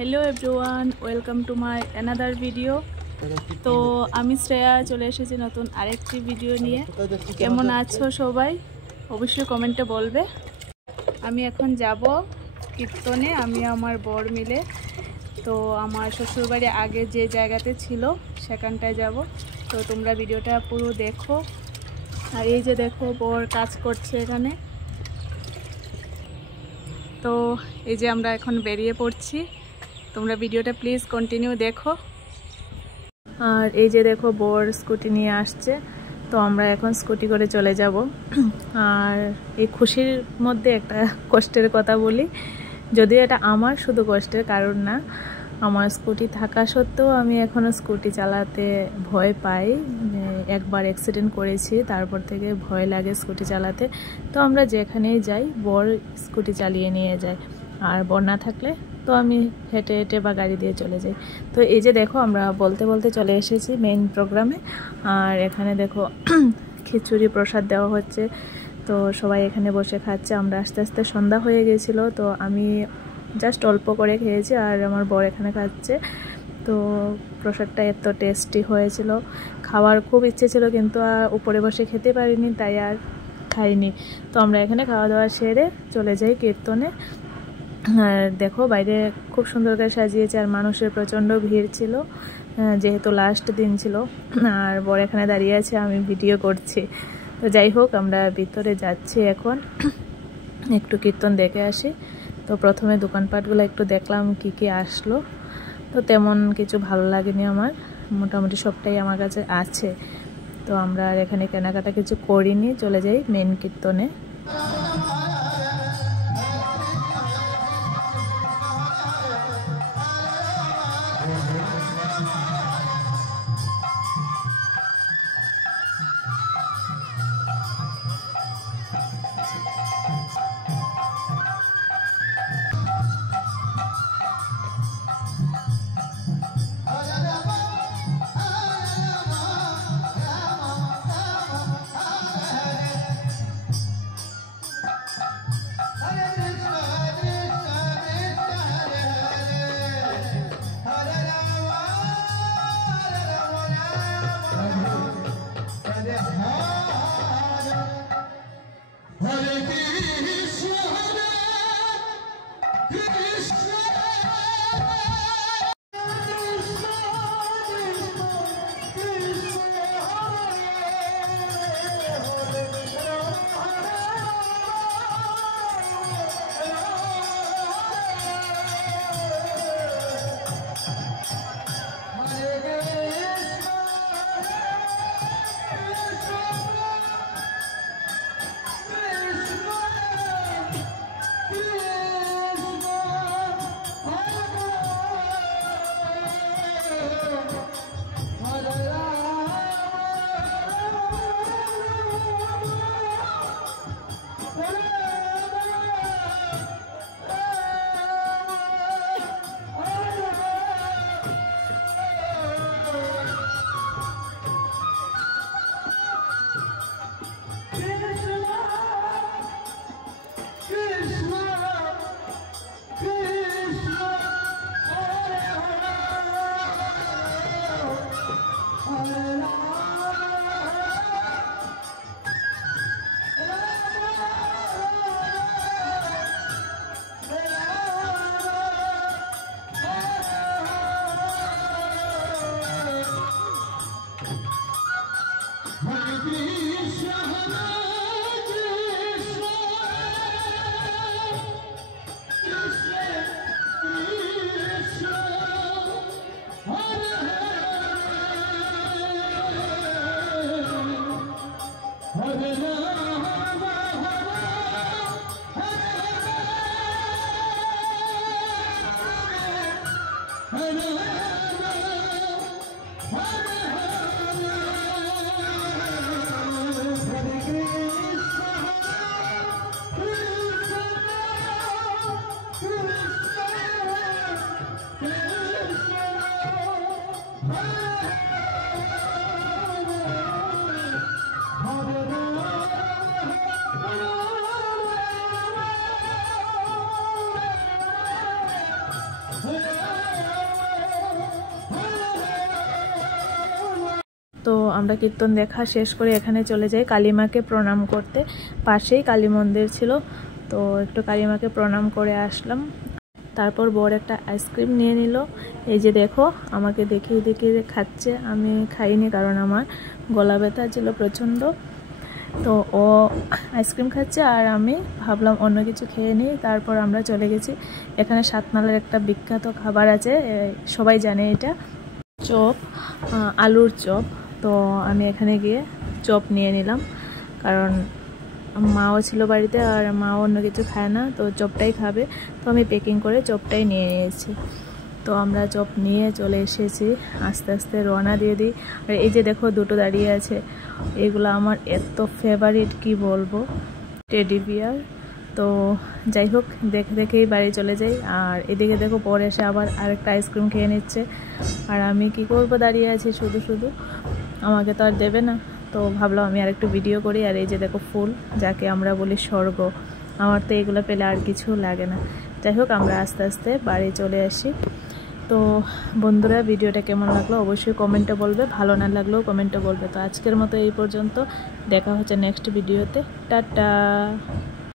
Hello everyone welcome to my another video. तो আমি শ্রেয়া চলে এসেছি নতুন আরেকটি ভিডিও নিয়ে। কেমন আছো সবাই অবশ্যই কমেন্টে বলবে। আমি এখন যাব কীর্তনে, আমি আমার বর মিলে। তো আমার শ্বশুরবাড়ি আগে যে জায়গাতে ছিল সেখানটায় যাব। তো তোমরা ভিডিওটা পুরো দেখো। আর এই যে দেখো বর কাজ করছে এখানে। তো এই যে আমরা এখন বেরিয়ে পড়ছি, তোমরা ভিডিওটা প্লিজ কন্টিনিউ দেখো। আর এই যে দেখো বর স্কুটি নিয়ে আসছে, তো আমরা এখন স্কুটি করে চলে যাব। আর এই খুশির মধ্যে একটা কষ্টের কথা বলি, যদিও এটা আমার শুধু কষ্টের কারণ না, আমার স্কুটি থাকা সত্ত্বেও আমি এখনও স্কুটি চালাতে ভয় পাই। একবার অ্যাক্সিডেন্ট করেছি, তারপর থেকে ভয় লাগে স্কুটি চালাতে। তো আমরা যেখানেই যাই বর স্কুটি চালিয়ে নিয়ে যায়, আর বর না থাকলে তো আমি হেঁটে হেঁটে বা গাড়ি দিয়ে চলে যাই। তো এই যে দেখো আমরা বলতে বলতে চলে এসেছি মেইন প্রোগ্রামে। আর এখানে দেখো খিচুড়ি প্রসাদ দেওয়া হচ্ছে, তো সবাই এখানে বসে খাচ্ছে। আমরা আস্তে আস্তে সন্ধ্যা হয়ে গেছিলো, তো আমি জাস্ট অল্প করে খেয়েছি আর আমার বর এখানে খাচ্ছে। তো প্রসাদটা এত টেস্টি হয়েছিল, খাওয়ার খুব ইচ্ছে ছিল, কিন্তু উপরে বসে খেতে পারিনি, তাই আর খাইনি। তো আমরা এখানে খাওয়া দাওয়া সেরে চলে যাই কীর্তনে। আর দেখো বাইরে খুব সুন্দর করে সাজিয়েছে, আর মানুষের প্রচণ্ড ভিড় ছিল যেহেতু লাস্ট দিন ছিল। আর বর এখানে দাঁড়িয়ে আছে, আমি ভিডিও করছি। তো যাই হোক আমরা ভিতরে যাচ্ছি এখন, একটু কীর্তন দেখে আসি। তো প্রথমে দোকানপাটগুলো একটু দেখলাম কি কি আসলো, তো তেমন কিছু ভালো লাগেনি আমার, মোটামুটি সবটাই আমার কাছে আছে। তো আমরা আর এখানে কেনাকাটা কিছু করিনি, চলে যাই মেন কীর্তনে। Oh, তো আমরা কীর্তন দেখা শেষ করে এখানে চলে যাই কালীমাকে প্রণাম করতে। পাশেই কালী মন্দির ছিল, তো একটু কালীমাকে প্রণাম করে আসলাম। তারপর বর একটা আইসক্রিম নিয়ে নিল। এই যে দেখো, আমাকে দেখিয়ে দেখিয়ে খাচ্ছে। আমি খাইনি কারণ আমার গলা ব্যথা ছিল প্রচণ্ড। তো ও আইসক্রিম খাচ্ছে আর আমি ভাবলাম অন্য কিছু খেয়ে নিই। তারপর আমরা চলে গেছি। এখানে সাতমালার একটা বিখ্যাত খাবার আছে, সবাই জানে এটা, চপ, আলুর চপ। তো আমি এখানে গিয়ে চপ নিয়ে নিলাম, কারণ মাও ছিল বাড়িতে আর মাও অন্য কিছু খায় না, তো চপটাই খাবে। তো আমি প্যাকিং করে চপটাই নিয়ে নিয়েছি। তো আমরা চপ নিয়ে চলে এসেছি, আস্তে আস্তে রওনা দিয়ে দিই। আর এই যে দেখো দুটো দাঁড়িয়ে আছে, এগুলো আমার এত ফেভারিট কি বলবো, টেডি বিয়ার। তো যাই হোক, দেখে দেখেই বাড়ি চলে যাই। আর এদিকে দেখো পরে এসে আবার আরেকটা আইসক্রিম খেয়ে নিচ্ছে। আর আমি কি করব, দাঁড়িয়ে আছি শুধু শুধু, আমাকে তো আর দেবে না। তো ভাবলাম আমি আরেকটু ভিডিও করি। আর এই যে দেখো ফুল, যাকে আমরা বলি স্বর্গ, আমার তো এগুলো পেলে আর কিছু লাগে না। যাই হোক, আমরা আস্তে আস্তে বাড়ি চলে আসি। তো বন্ধুরা, ভিডিওটা কেমন লাগলো অবশ্যই কমেন্টে বলবে, ভালো না লাগলেও কমেন্টে বলবে। তো আজকের মতো এই পর্যন্ত, দেখা হচ্ছে নেক্সট ভিডিওতে। টাটা।